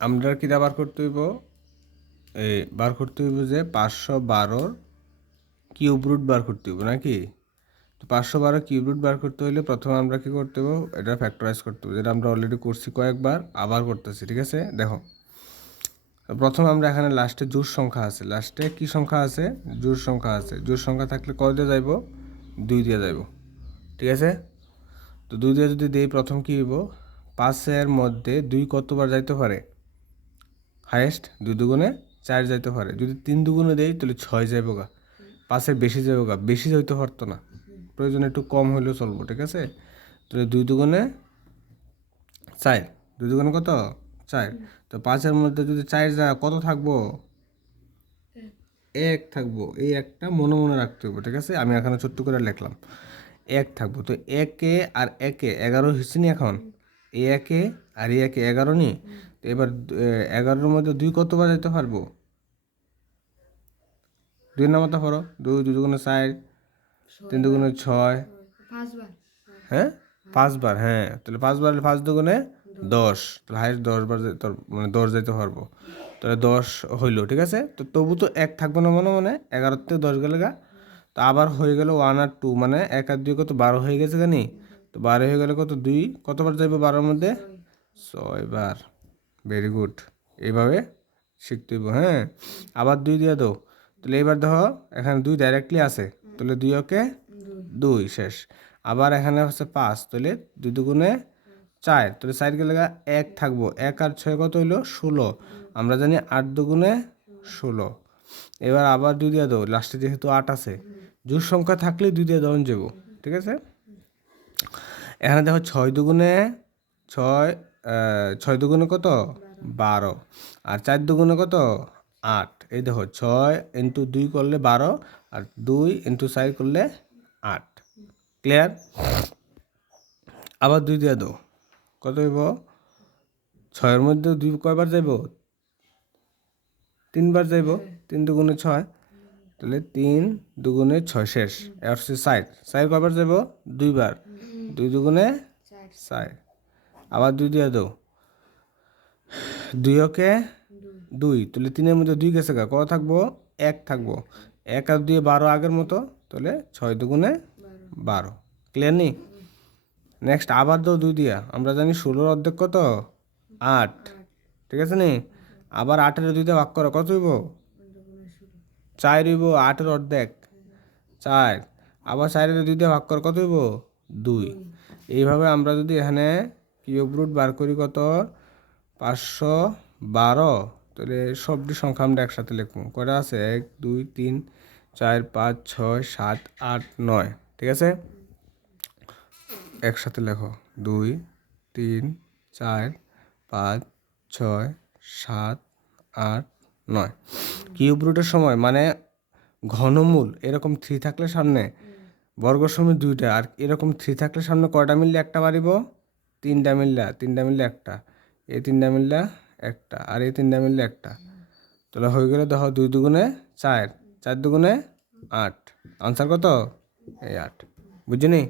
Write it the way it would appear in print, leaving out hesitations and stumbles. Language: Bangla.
আমরা কিটা বার করতে হইব, বার করতে হইব যে 512 কিউব রুট বার করতে হইব নাকি। তো 512 কিউব রুট বার করতে হলে প্রথমে আমরা কি করতে হইব, এটা ফ্যাক্টরাইজ করতে হবে, যেটা আমরা অলরেডি করছি কয়েকবার, আবার করতেছি। ঠিক আছে, দেখো প্রথমে আমরা এখানে লাস্টে জোড় সংখ্যা আছে, লাস্টে কি সংখ্যা আছে, জোড় সংখ্যা আছে। জোড় সংখ্যা থাকলে কত দিয়ে যাইব, 2 দিয়ে যাইব। ঠিক আছে, তো 2 দিয়ে যদি দেই প্রথম কি হইব, 5-এর মধ্যে 2 কতবার যাইতে পারে, হাইয়েস্ট 2 দুগুণে 4 যাইতে পারে। যদি 3 দুগুণে দেই তাহলে 6 যাইব গা, 5-এর বেশি যাইব গা, বেশি যাইতে পারতো না, প্রয়োজন একটু কম হইলেও চলবো। ঠিক আছে, তাহলে 2 দুগুণে 4, 2 দুগুণে কত, 4। তো 5-এর মধ্যে যদি 4 যায় কত থাকবো, 1 থাকবো। এই একটা মনে মনে রাখতে হবে। ঠিক আছে, আমি এখানে ছোট্ট করে লিখলাম 1 থাকবো। তো 1 আর 1 11 হচ্ছে নি এখন, এই 1 আর এই 1 11 নি। তো এবার 11-এর মধ্যে 2 কতবার যেতে পারবো, 2 নামাতে পারো, 2 2 দুগুণে 4, 3 দুগুণে 6, হ্যাঁ 5 বার, হ্যাঁ তাহলে 5 বার, 5 দুগুণে 10, তাহলে হাইয়েস্ট 10 বার তোর মানে 10 যাইতে পারবো, তাহলে 10 হইলো। ঠিক আছে, তো তবু তো 1 থাকবে না মনে মনে, 11 থেকে 10 গেলে গা। তো আবার হয়ে গেল 1 আর 2, মানে 1 আর 2 কত, 12 হয়ে গেছে জানি। তো 12 হয়ে গেলে কত, 2 কতবার যাইবো 12-এর মধ্যে, 6 বার। ভেরি গুড, এইভাবে শিখতে হইব। হ্যাঁ, আবার 2 দিয়ে দাও, তাহলে এবার দেখো এখানে 2 ডাইরেক্টলি আছে, তাহলে 2 ওকে 2 শেষ। আবার এখানে হচ্ছে 5, তাহলে 2 দুগুণে 4, তাহলে 4 গেলে 1 থাকবো, 1 আর 6 কত হইলো 16। আমরা জানি 8 দুগুণে 16। এবার আবার 2 দিয়ে দাও, লাস্টে যেহেতু 8 আছে, জোড় সংখ্যা থাকলে 2 দিয়ে দেওয়া যাব। ঠিক আছে, এখানে দেখো 6 দুগুণে 6, 6 দুগুণে কত 12, আর 4 দুগুণে কত 8। এই দেখো 6 ইন্টু 2 করলে 12, আর 2 ইন্টু 4 করলে 8। ক্লিয়ার, আবার 2 দিয়ে দাও, কত হইব, 6-এর মধ্যে 2 কয়বার যাইব, 3 বার যাইব, 3 দুগুণে 6, তাহলে 3 দুগুণে 6 শেষ। এর হচ্ছে 4, 4 কয়বার যাইব, 2 বার, 2 দুগুণে 4। আবার 2 দিয়ে দাও, 2 ওকে 2, তাহলে 3-এর মধ্যে 2 গেছে গা, কত থাকবো, 1 থাকবো। 1 আর 2 12 আগের মতো, তাহলে 6 দুগুণে 12। ক্লিয়ার নি। নেক্সট আবার দাও 2 দিয়া, আমরা জানি 16-এর অর্ধেক কত, 8। ঠিক আছে নি, আবার 8-এর 2 দিয়ে ভাগ করো, কত হইব, 4 হইব। 8-এর অর্ধেক 4, আবার 4-এর 2 দিয়ে ভাগ করো, কত হইব, 2। এইভাবে আমরা যদি এখানে কিউব রুট বার করি কত, 512, তাহলে সবটি সংখ্যা আমরা একসাথে লিখবো। কয়টা আছে, 1 2 3 4 5 6 7 8 9। ঠিক আছে, একসাথে লেখো, 2 3 4 5 6 7 8 9। কিউব রুটের সময় মানে ঘনমূল এরকম 3 থাকলে সামনে, বর্গসমী 2টা, আর এরকম 3 থাকলে সামনে কয়টা মিললে একটা বাড়িব, 3টা মিললে, 3টা মিললে একটা, এই 3টা মিললে একটা, আর এই 3টা মিললে একটা। তাহলে হয়ে গেলে দেখো 2 দুগুণে 4, 4 দুগুণে 8, আনসার কত, এই 8। বুঝছো নি।